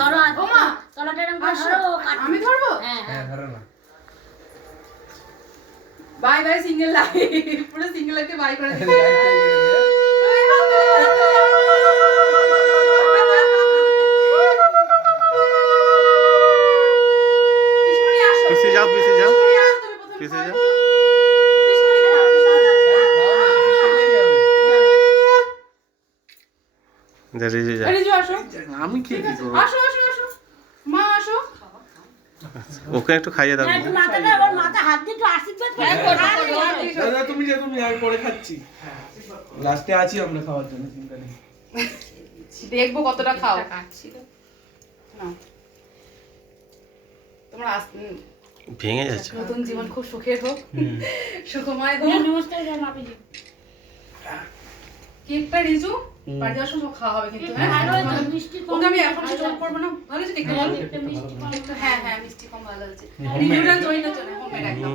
ধরো ওমা তলাটা এরকম ধরো আমি ধরবো হ্যাঁ ধরো না বাই বাই সিঙ্গেল লাইফ পুরো সিঙ্গেল লাইফকে বাই করে দিই পিছিয়ে যাও পিছিয়ে যাও পিছিয়ে যাও আমি কি করবো আসো আসো আসো মা আসো ওকে একটু খাইয়ে দাও একটু মাথাটা ওর মাথা হাত দিয়ে একটু আশীর্বাদ করে দাদা তুমি যে তুমি আর পরে খাচ্ছি লাস্টে আছি আমরা খাওয়ার জন্য চিন্তা নেই দেখবো কতটা খাও না তোমরা ভেঙে যাচ্ছে নতুন জীবন খুব সুখের হোক সুখময় হোক নমস্কার মাপি দিই কেকটা রিজু বাড়ি যাওয়ার সময় খাওয়া হবে কিন্তু হ্যাঁ মিষ্টি কম ওকে আমি এখন জোর করবো না ভালো আছে কেকটা বল মিষ্টি কম হ্যাঁ হ্যাঁ মিষ্টি কম ভালো আছে রিজুটা জয়েন্টের জন্য হোমমেড একদম